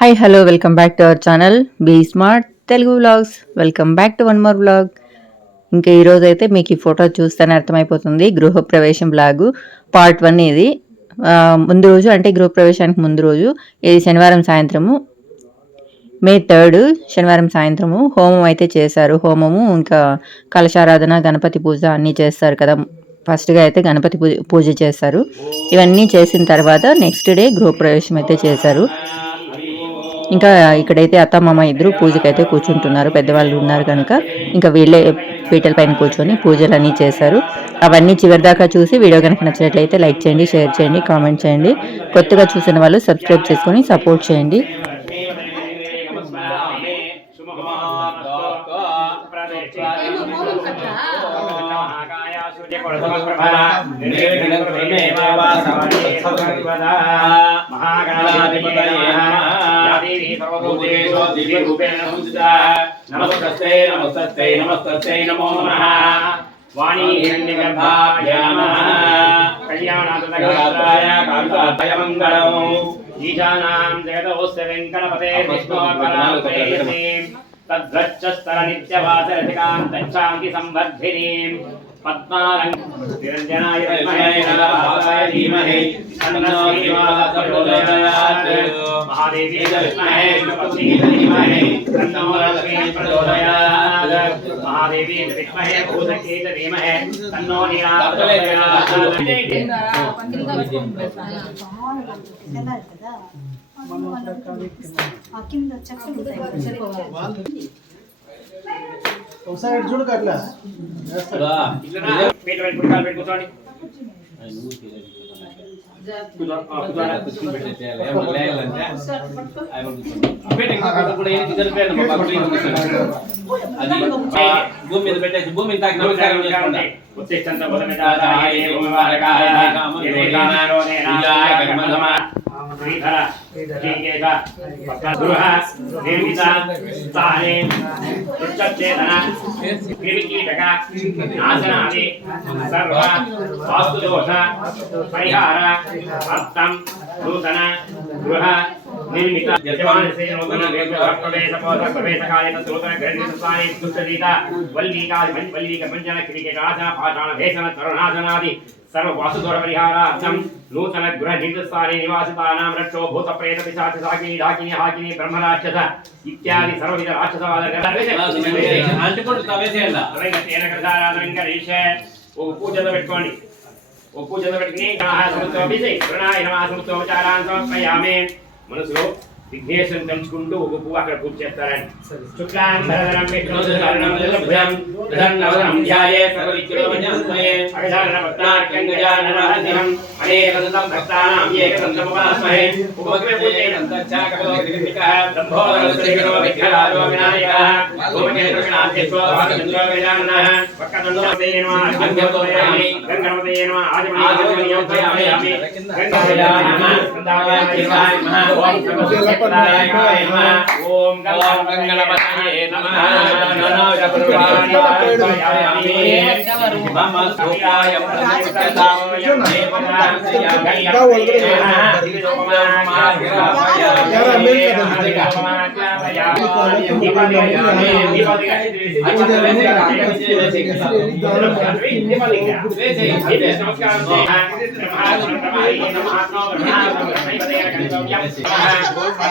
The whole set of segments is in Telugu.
Hi hello welcome back to our channel be smart Telugu vlogs welcome back to one more vlog ఇంకా ఈరోజు అయితే మీకు ఈ ఫోటో చూస్తేనే అర్థమైపోతుంది గృహప్రవేశం బ్లాగు పార్ట్ వన్ ఇది. ముందు రోజు అంటే గృహప్రవేశానికి ముందు రోజు ఇది శనివారం సాయంత్రము. మే థర్డ్ శనివారం సాయంత్రము హోమం అయితే చేశారు. హోమము ఇంకా కలశారాధన గణపతి పూజ అన్నీ చేస్తారు కదా. ఫస్ట్గా అయితే గణపతి పూజ పూజ చేస్తారు ఇవన్నీ చేసిన తర్వాత నెక్స్ట్ డే గృహప్రవేశం అయితే చేశారు. ఇంకా ఇక్కడైతే అత్త మామ ఇద్దరు పూజకైతే కూర్చుంటున్నారు. పెద్దవాళ్ళు ఉన్నారు కనుక. ఇంకా వీళ్ళే పీటల పైన కూర్చొని పూజలు అన్నీ చేశారు. అవన్నీ చివరిదాకా చూసి వీడియో కనుక నచ్చినట్లయితే లైక్ చేయండి షేర్ చేయండి కామెంట్ చేయండి. కొత్తగా చూసిన వాళ్ళు సబ్స్క్రైబ్ చేసుకొని సపోర్ట్ చేయండి. నమస్తే నమస్తే నమస్తే నమో నమః వాణీ హిరణ్యగర్భాభ్యామః కళ్యాణాయ కాంతాయ మంగళం. ఈశానాం జగదోస్య వెంకటపతే తద్వచ్చస్తర నిత్యవాసరసికాం తచ్చాంతి సంవర్ధినీం. పద్మారంగ నిరంజనాయ విద్మహే నరసింహాయ ధీమహి తన్నో శ్రీనివాస ప్రచోదయాత్ మహాదేవి విద్మహే విష్ణుపత్ని ధీమహి తన్నో లక్ష్మీ ప్రచోదయాత్ మహాదేవి విద్మహే భూతకే ధీమహి తన్నో నీలా ప్రచోదయాత్ కింద చక్కగా ఒకసారి చూడు కూర్చోండి. భూమి మీద పెట్టేసి భూమి తాకి నమస్కారం गृह निर्मिता स्थाने उच्चचेतना क्रिमिकीटक नाशनादि सर्व वास्तुदोष परिहार अर्थम नूतन गृह निर्मित। यजमानस्य नूतन प्रवेशकाले तत् नूतन ग्रन्थस्थाने दुष्टदीता वल्लीकादि वल्लीक मञ्जन क्रिकेटासन पाषाणभेषण तरुणासनादि సాకిని డాకిని హాకిని బ్రహ్మరాక్షస ఇత్యాది సర్వవిధ రాక్షసవాద అంటుకుంటూ తవేసేయాల ఒక పూజలో పెట్టుకోండి ఒక పూజలో పెట్టుకుని సమర్థోపిసి ప్రణాయ నమః సమర్థోపచారాన్ని సమర్పయామే మనసులో విఘ్నేశ్వరుని తలుచుకుంటూ ఒక పువ్వు అక్కడ పూజ చేస్తారని. శుక్లాంబరధరం విష్ణుధరణం జలభ్యం ప్రసన్నవదనం ధ్యాయే సర్వవిద్యోమన్యస్మయే అగజానన పద్మార్కం గజాననహసిహం అనేకదంతం భక్తానాం ఏకదంతముపాస్మహే ఉపగ్రహ పూజేన అంతర్చాకపదో త్రివిక్రమః బ్రహ్మోదరశ్రీగణో విఘ్నరాజో వినాయకः భూమకేంద్రగణాధ్యక్షో భాగచంద్రో గజాననः వక్రతుండోదయే నమః అర్ఘ్యోదయామి గంగణోదయే నమః ఆదిమనీయోదయామి గంగాదయామి నమః గంగాదయామి నమః ఓం సర్వశక్తిపదాయ నమః ఓం గంగణపతయే నమః నమో జపృవాణి మమ సూర్యాయ ఇక్కడ ಯಾರು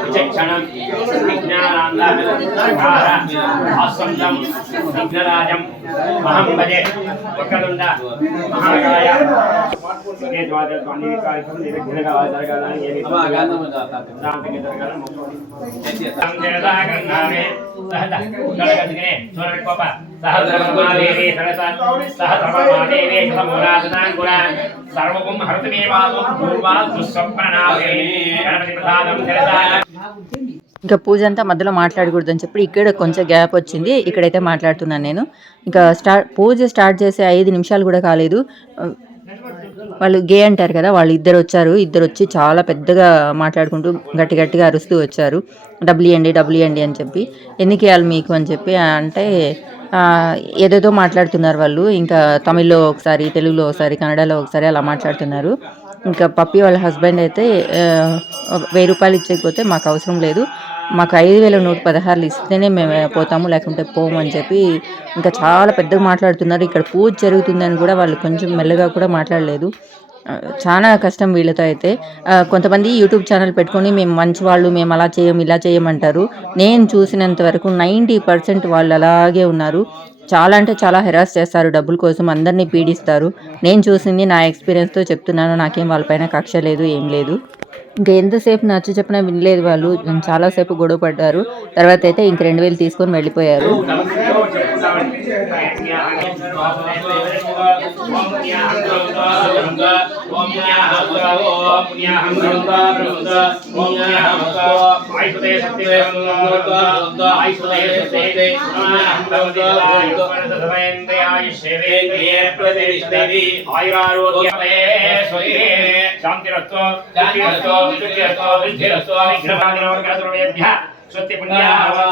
విచక్షణం విజ్ఞానాందం విఘ్నరాజం మహం భజే వక్రతుండ మహాకాయ ఏ ద్వాదశ అన్ని కార్యక్రమం నిర్విఘ్నంగా జరగాలని ఏమి అమ్మా జరగాలని పూర్వా దుస్వప్ననాభే గణపతి ప్రసాదం ఇంకా పూజ అంతా మధ్యలో మాట్లాడకూడదు అని చెప్పి ఇక్కడ కొంచెం గ్యాప్ వచ్చింది. ఇక్కడైతే మాట్లాడుతున్నాను నేను. ఇంకా స్టార్ట్ పూజ స్టార్ట్ చేసే ఐదు నిమిషాలు కూడా కాలేదు. వాళ్ళు గే అంటారు కదా వాళ్ళు ఇద్దరు వచ్చారు ఇద్దరు వచ్చి చాలా పెద్దగా మాట్లాడుకుంటూ గట్టి గట్టిగా అరుస్తూ వచ్చారు. డబ్బులు ఇవ్వండి డబ్బులు ఇవ్వండి అని చెప్పి. ఎందుకు ఇవ్వాలి మీకు అని చెప్పి అంటే ఏదేదో మాట్లాడుతున్నారు వాళ్ళు. ఇంకా తమిళ్ళో ఒకసారి తెలుగులో ఒకసారి కన్నడలో ఒకసారి అలా మాట్లాడుతున్నారు. ఇంకా పప్పి వాళ్ళ హస్బెండ్ అయితే వెయ్యి రూపాయలు ఇచ్చకపోతే మాకు అవసరం లేదు. మాకు ఐదు వేల నూట పదహారులు ఇస్తేనే మేము పోతాము లేకుంటే పోము అని చెప్పి ఇంకా చాలా పెద్దగా మాట్లాడుతున్నారు. ఇక్కడ పూజ జరుగుతుందని కూడా వాళ్ళు కొంచెం మెల్లగా కూడా మాట్లాడలేదు. చాలా కష్టం వీళ్ళతో అయితే. కొంతమంది యూట్యూబ్ ఛానల్ పెట్టుకొని మేము మంచి వాళ్ళు మేము అలా చేయం ఇలా చేయమంటారు నేను చూసినంత వరకు నైంటీ పర్సెంట్ వాళ్ళు అలాగే ఉన్నారు. చాలా అంటే చాలా హెరాస్ చేస్తారు డబ్బుల కోసం అందరినీ పీడిస్తారు. నేను చూసింది నా ఎక్స్పీరియన్స్తో చెప్తున్నాను నాకేం వాళ్ళపైన కక్ష లేదు ఏం లేదు. ఇంకా ఎంతసేపు నచ్చ చెప్పినా వినలేదు వాళ్ళు. చాలాసేపు గొడవ పడ్డారు. తర్వాత అయితే ఇంక రెండు వేలు తీసుకొని వెళ్ళిపోయారు. శాంతిరస్తో శాంతిరస్తో విశుద్ధిరస్తో విద్ధిరస్తో విఘ్నపాదినవర్గసర్వేభ్య స్వస్తి పుణ్యాహర్భవ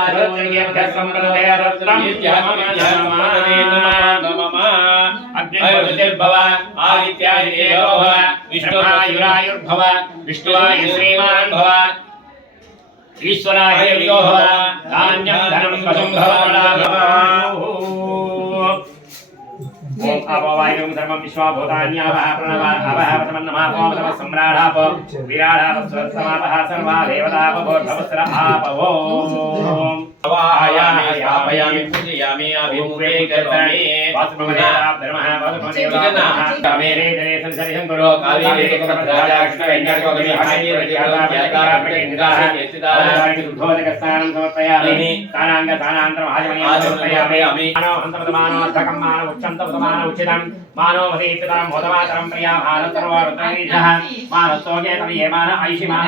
ఆదిత్యాయుర్భవ విష్ణురాయురాయుర్భవ విష్ణువాయు శ్రీమాన్ భవ ఈశ్వరాయ వియో భవ ధాన్యం ధనం వశం భవ ఓం అపవాయుం ధర్మం విశ్వాభూతాన్యావః ప్రణవావః వతమన్నమాపో వతమ సమ్రాడాప విరాడాప స్వస్తమాపః సర్వా దేవతాపభోర్భవస్ర ఆపవో ఆయామి స్థాపయామి పూజయామి అభిముఖే కర్తామి ధర్మః వాసుదేవతాః కావేరే జనే సంసరిహం కురో కావేరే కృష్ణ వెంకటకోగమి హాయి స్థానం సమర్పయామి స్థానాంగ స్థానాంతరం ఆజమనీయం సమర్పయామి మానవ హంతమతమానోద్ధకం మానవ ఉచ్చంతమతమాన ఉచితం మానవ వదీపితరం మోదమాతరం ప్రియా భారత సర్వారుతరీషః మానస్తోగే తమయే మాన ఐషి మాన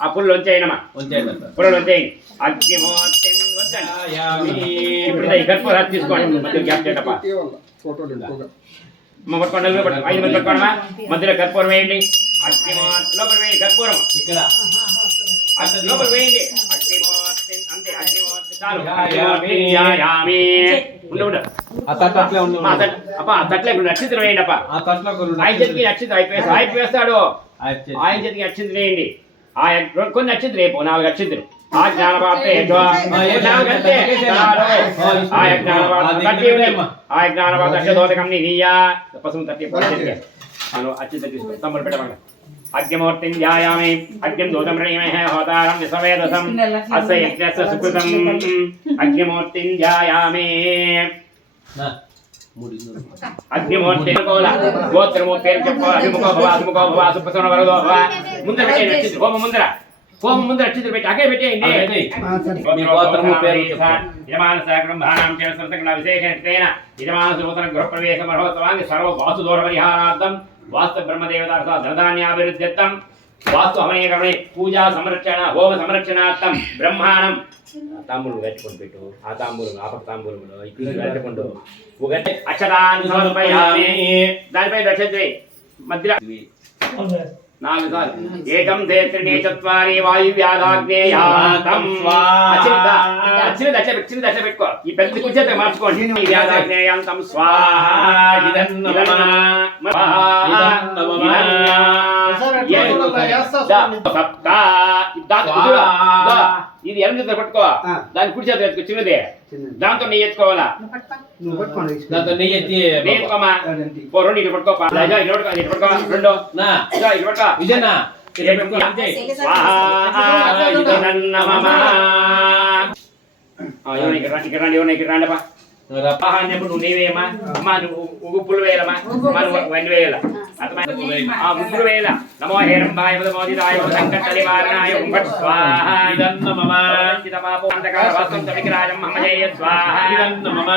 ఆ పుల్లు వచ్చాయినమ్మా పుల్లలు వచ్చాయి అగ్నిమోత్యం వద్దండి ఇప్పుడు కర్పూరాలు తీసుకోండి. మధ్య గ్యాప్ చేయటప్ప. అమ్మ పట్టుకోండి ఐదు మంది పట్టుకోండమ్మా మధ్యలో కర్పూరం వేయండి. లోపల వేయండి కర్పూరం ఇక్కడ. లోపల వేయండి. అంతే చాలు. అప్ప తట్లో నక్షత్రం వేయండి ఆయన చేతికి నక్షత్రం అయిపోయి అయిపోయేస్తాడు ఆయన చేతికి. నక్షత్రం వేయండి. కొన్ని నక్షత్రం రేపు నాలుగు నక్షత్రం ఆ జ్ఞానపాత్ర ఏంటో? నాలుగు అంతే. చాలు. ఆ యొక్క జ్ఞానపాత్ర తట్టి ఉంది. ఆ యొక్క జ్ఞానపాత్ర అక్షదోదకం నీయా పసుపు తట్టి పోయి అను అచ్యుత తీసుకో తమ్ముడు పెట్టమంట అగ్నిమూర్తిం ధ్యాయామి అగ్నిం దూతం ప్రణీమహే హోతారం విశ్వవేదసం అస్య యజ్ఞస్య సుకృతం అగ్నిమూర్తిం ధ్యాయామి అగ్నిమూర్తి కోల గోత్రము పేరు చెప్పు అభిముఖో భవ అభిముఖో భవ అసుపసన వరదో భవ ముందర పెట్టేయండి నక్షత్రం హోమం ముందర హోమం ముందర నక్షత్రం పెట్టి అగే పెట్టేయండి. యజమాన సాగరం భానాం చ సంతకణ విశేషేణ యజమాన నూతన గృహ ప్రవేశ మహోత్సవాన్ని సర్వ వాస్తు దోష పరిహారార్థం వాస్తు బ్రహ్మదేవత ధనధాన్యాభివృద్ధ్యర్థం వాస్తు హవనీకరణే పూజా సంరక్షణ హోమ సంరక్షణార్థం బ్రహ్మాణం తాంబూలం గట్టుకొని పెట్టు ఆ తాంబూలం ఆపక తాంబూలంలో ఇప్పుడు గట్టుకుంటూ ఒక అక్షరాన్ని దానిపై నక్షత్రి మధ్య ఏకం దేత్రిణే చత్వారి వాయువ్యాధాగ్నేయాతం అచ్చిన దశ చిన్న దశ పెట్టుకో. ఈ పెద్ద కుచేత మార్చుకోండి. ఈ వ్యాధాగ్నేయాంతం స్వాహ. సప్త. ఇది ఎడం చేత పట్టుకో. దాని కుడి చేత ఎత్తుకో చిన్నదే. దాంతో నీ ఎత్తుకోవాలా దాంతో నెయ్యి ఎత్తి నీ ఎత్తుకోమా ఓ రెండు ఇటు పట్టుకో ఇటు పట్టుకో రెండు. నా. ఇదో ఇటు పట్టుకో. ఇదేనా అన్నప్పుడు నీవేయమ్మా? అమ్మా నువ్వు ఉప్పులు వేయాలమ్మా నువ్వు ముగ్గురు వేయాల నమో హేరంబాయ పదమోదిదాయ సంకట నివారణాయ ఉంగట్ స్వాహ. ఇదన్న మమ చిత పాపం అంతకాల వాసం తమికి రాజం మమ జయ స్వాహ ఇదన్న మమ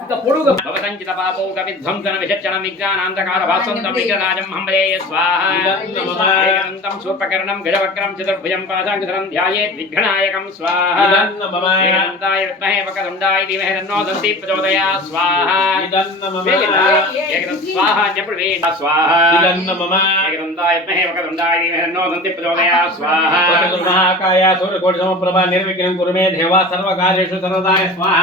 ఇంత పొడుగు భవసంచిత పాపౌక విధ్వంసన విచక్షణ విజ్ఞానాంతకార భాస్వంతం విగ్రరాజం హంబలే స్వాహ ఏకదంతం సూర్పకర్ణం గజవక్రం చతుర్భుజం పాశాంకుశరం ధ్యాయేత్ విఘ్నాయకం స్వాహ ఇదన్న మమ ఏకదంతాయ విద్మహే వకదండాయ ధీమహి తన్నో దంతి ప్రచోదయాత్ స్వాహ ఇదన్న మమ ఏకదం స్వాహ చెప్పుడు వేద స్వాహ ఇదన్న మమ ఏకదంతాయ విద్మహే వకదండాయ ధీమహి తన్నో దంతి ప్రచోదయాత్ స్వాహ మహాకాయ సూర్యకోటి సమప్రభ నిర్విఘ్నం కురు మే దేవా సర్వకార్యేషు సర్వదాయ స్వాహ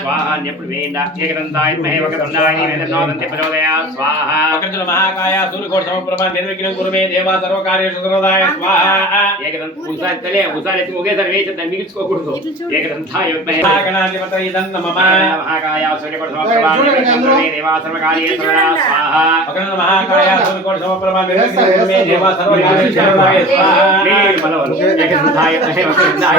స్వాహ చెప్పుడు వేద ఏకదంతాయ విద్మహే వకదండాయ ధీమహి తన్నో దంతి ప్రచోదయాత్ స్వాహ అగ్రజుల మహాకాయ సూర్యకోటి సమప్రభ నిర్విఘ్నం కురు మే దేవా సర్వకార్యేషు సర్వదాయ స్వాహ ఏకదంత ఒకసారి తలే ఒకసారి ఎత్తి ఒకేసారి వేసి దాన్ని మిగిల్చుకోకూడదు ఏకదంతాయ విద్మహే మహాగణాధిపత ఇదన్న మమ మహాకాయ సూర్యకోటి సమప్రభా దేవా సర్వకార్యేశ్వర స్వాహ అగ్రజుల మహాకాయ సూర్యకోటి సమప్రభ నిర్విఘ్నం కురు మే దేవా సర్వకార్యేషు సర్వదాయ స్వాహ మోదితాయ మమ సంకట్ట నివారణాయ మం భట్ స్వాహ ఓం ఏకదంతాయ విద్మహే వక్రతుండాయ ధీమహి తన్నో దంతి ప్రచోదయాత్ స్వాహ విజ్ఞానాంతకాల భాసంత విఘ్నరాజం హంబజేయ స్వాహ అగ్రజుల మహాకాయ సూర్యకోటి సమప్రభ నిర్విఘ్నం కురు మే దేవా సర్వకార్యేషు సర్వదాయ స్వాహ ఏకదంతాయ స్మహే వకదండాయ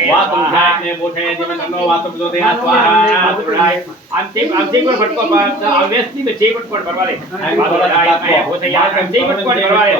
वातुम ध्याने बोधयति मनो वातुम दोधया स्वाहा सुराय अंतिम अंतिम पर फटको पर अवेस्ती में चेपट पर भरवाले बोधया अंतिम पर भरवाले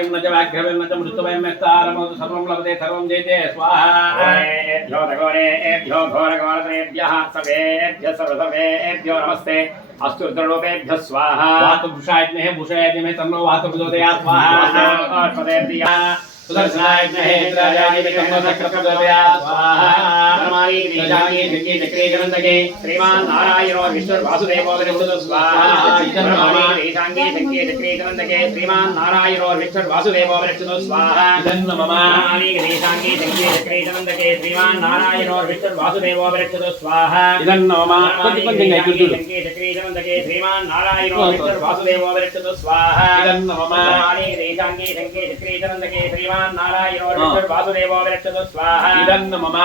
वैं नच वाग्रवे नच न च मृत्युवैं व्यस्तारमोद सर्वं लभते सर्वं जयते स्वाहा। एभ्यो घोरेभ्यो घोरघोरत्रेभ्यः सर्वेभ्यः सर्वसर्वेभ्यो नमस्ते। अस्तु रुद्रलोकेभ्यः स्वाहा। वातु भूषायज्ञे भूषायज्ञे तन्नो वातु स्वाहा సుదర్శనాయజ్ఞేంద్రాయాదికంబోధక్రమదోపయాస్వాహామాయీజాంగీజగ్గీచక్రీగ్రంథకే శ్రీమాన్ నారాయణో విశ్వవాసుదేవోదరిభుత స్వాహాంగీజగ్గీచక్రీగ్రంథకే శ్రీమాన్ నారాయణో విశ్వవాసుదేవోదరిభుత స్వాహాంగీజగ్గీచక్రీగ్రంథకే శ్రీమాన్ నారాయణో విశ్వవాసుదేవోదరిభుత స్వాహాంగీజగ్గీచక్రీగ్రంథకే శ్రీమాన్ నారాయణో విశ్వవాసుదేవోదరిభుత స్వాహాంగీజగ్గీచక్రీగ్రంథకే శ్రీమాన్ నారాయణ వాసుదేవ వరక్షతు స్వాహ. ఇదన్న మమ.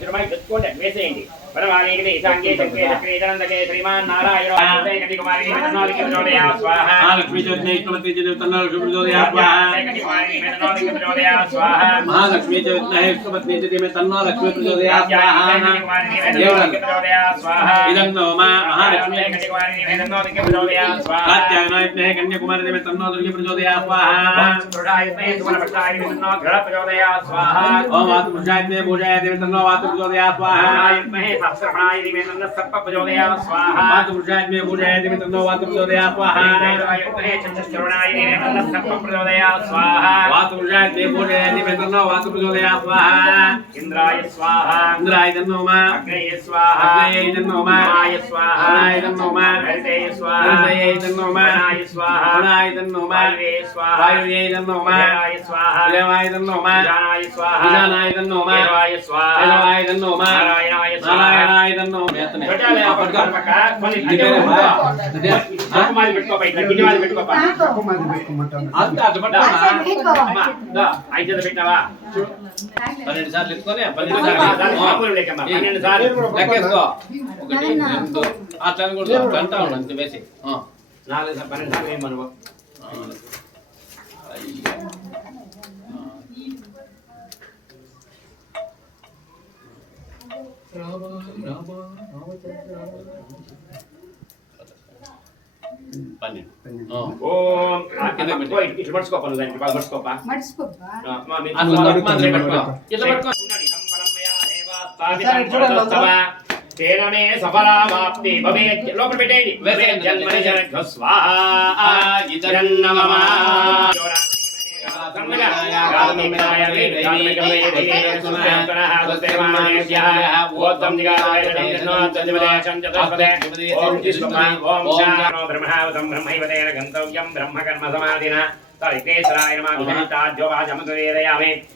తిరుమల పెట్టుకోండి వేసేయండి పరమానికి దేశాంగే శంకే చక్రీచనందకే శ్రీమాన్ నారాయణ కటి కుమారి మెతనాలికి ప్రచోదయా స్వాహ మహాలక్ష్మీ చోదయ ఇష్టమతి తన్నో శుభ్రజోదయాత్ స్వాహ కటి కుమారి మెతనాలికి ప్రచోదయా స్వాహ మహాలక్ష్మీ చ ఇష్టపత్ని చ దిమే తన్నో లక్ష్మీ ప్రచోదయాత్ స్వాహ ఇదన్న మమ మహాలక్ష్మీ కాత్యాయనాయత్నే కన్యాకుమారి దిమే తన్నో దుర్గి ప్రచోదయాత్ స్వాహ ఓం వాతు పురుషాయత్నే భూషాయ దిమే తన్నో వాతు ప్రచోదయాత్ స్వాహ వాతు పురుషాయత్నే భూషాయ దిమే తన్నో వాతు ప్రచోదయాత్ స్వాహ వాతు పురుషాయత్నే భూషాయ దిమే తన్నో వాతు ప్రచోదయాత్ స్వాహ ఇంద్రాయ స్వాహ ఇంద్రాయ తన్నో మమ అగ్నయ స్వాహ అగ్నయ తన్నో మమ మాయ స్వాహ అనాయ తన్నో మమ హరితయ స్వాహ హృదయ తన్నో మమ గణాయ స్వాహ గుణాయ తన్నో మమ వాయువే స్వాహ వాయువే తన్నో మమ వేదాయ స్వాహ విలవాయ తన్నో మమ విజానాయ స్వాహ విజానాయ తన్నో మమ దేవాయ స్వాహ విలవాయ తన్నో మమ నారాయణాయ స్వాహ నారాయణాయ తన్నో పెట్టాలి ఆ పట్టుకో, పక్క. కొన్ని ఇట్టే ఉండు. తప్పు మాది పెట్టుకోపా, ఇట్లా గిన్నె మాది పెట్టుకోపా. అంత అటు దా. పట్టుకోమా అమ్మా, దా. ఐదు చేతులు పెట్టినావా? చూడు. పన్నెండు సార్లు ఎత్తుకొని పది పన్నెండు సార్లు లేకమ్మా. పన్నెండు సార్లు. లెక్కేసుకో. ఒకటి రెండు అట్లా కూడా గంట ఉండు అంతే వేసి ఆ. నాలుగు సార్లు, పన్నెండు సార్లు ఏం మనవు? పన్నెండు ఆ. ఓం ఆ కింద పెట్టుకో, ఇటు- ఇటు పడుచుకోపా నువ్వు దానికి, బాగా పడుచుకోపా. మర్చిపోబ్బా ఆ, అమ్మా, మీరు అట్లా చూసుకో. మాత్రమే పట్టుకో. ఇట్లా పట్టుకో. ఉన్నాడు, ఇదం పరమయా దేవా స్థాపితం పురుషోత్తమ. తేన మే సఫలావాప్తి భవేత్. లోపల పెట్టేయండి. స్వాహా. ఇదన్నమమ. సన్నగా. బ్రహ్మావతం బ్రహ్మైవతేన గంతవ్యం బ్రహ్మకర్మ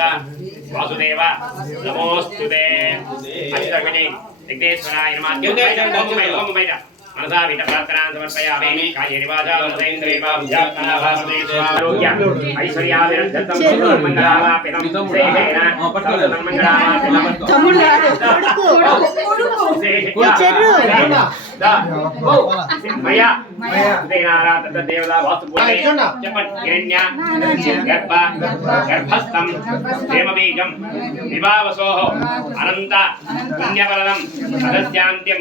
గోవింద వాసుదేవ నమోస్తుతే అష్టగణి విఘ్నేశ్వరాయ నమః. మనసా విట సమర్పయామి కాయేన వాచా మంగళావాపితం తమ్ముడు కాదు, కొడుకు. చెర్రు. గర్భ గర్భస్థం దేవబీజం వివావసో అనంత పుణ్యఫలం సదస్యాంత్యం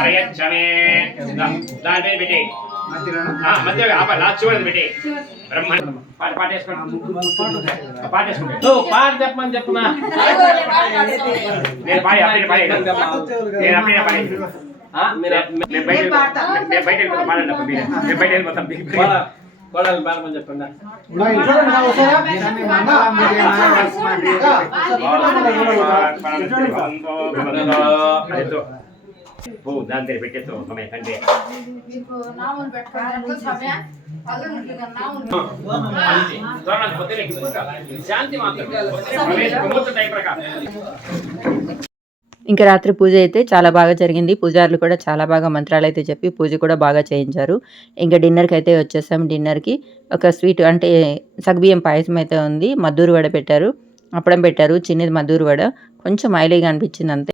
ప్రయచ్చమే. దాని పేరు పెట్టి మధ్య లాస్ట్ చివరి పెట్టి బ్రహ్మ పాట పాటేసుకోండి. పాటేసుకోండి. నువ్వు పాట చెప్పమని చెప్పునా నేను పాడి అప్పుడే పాడి. నేను అప్పుడే పాడి. కోడలు పాడమని చెప్పండి. దాని దగ్గర పెట్టేతో సమయ గిప్పుతా. శాంతి మాత్రం. టైం ప్రకారం. ఇంకా రాత్రి పూజ అయితే చాలా బాగా జరిగింది. పూజారులు కూడా చాలా బాగా మంత్రాలు అయితే చెప్పి పూజ కూడా బాగా చేయించారు. ఇంకా డిన్నర్కి అయితే వచ్చేసాం. డిన్నర్కి ఒక స్వీట్ అంటే సగ్బియ్యం పాయసం అయితే ఉంది. మద్దూరు వడ పెట్టారు. అప్పడం పెట్టారు. చిన్నది మద్దూరు వడ. కొంచెం ఆయిలీగా అనిపించింది అంతే.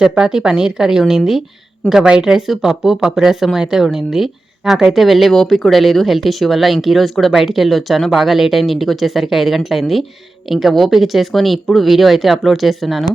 చపాతి పనీర్ కర్రీ ఉండింది ఇంకా వైట్ రైస్ పప్పు పప్పు రసం అయితే ఉండింది నాకైతే వెళ్ళే ఓపిక కూడా లేదు హెల్త్ ఇష్యూ వల్ల. ఇంక ఈరోజు కూడా బయటికి వెళ్ళి వచ్చాను బాగా లేట్ అయింది. ఇంటికి వచ్చేసరికి ఐదు గంటలైంది. ఇంకా ఓపిక చేసుకొని ఇప్పుడు వీడియో అయితే అప్లోడ్ చేస్తున్నాను.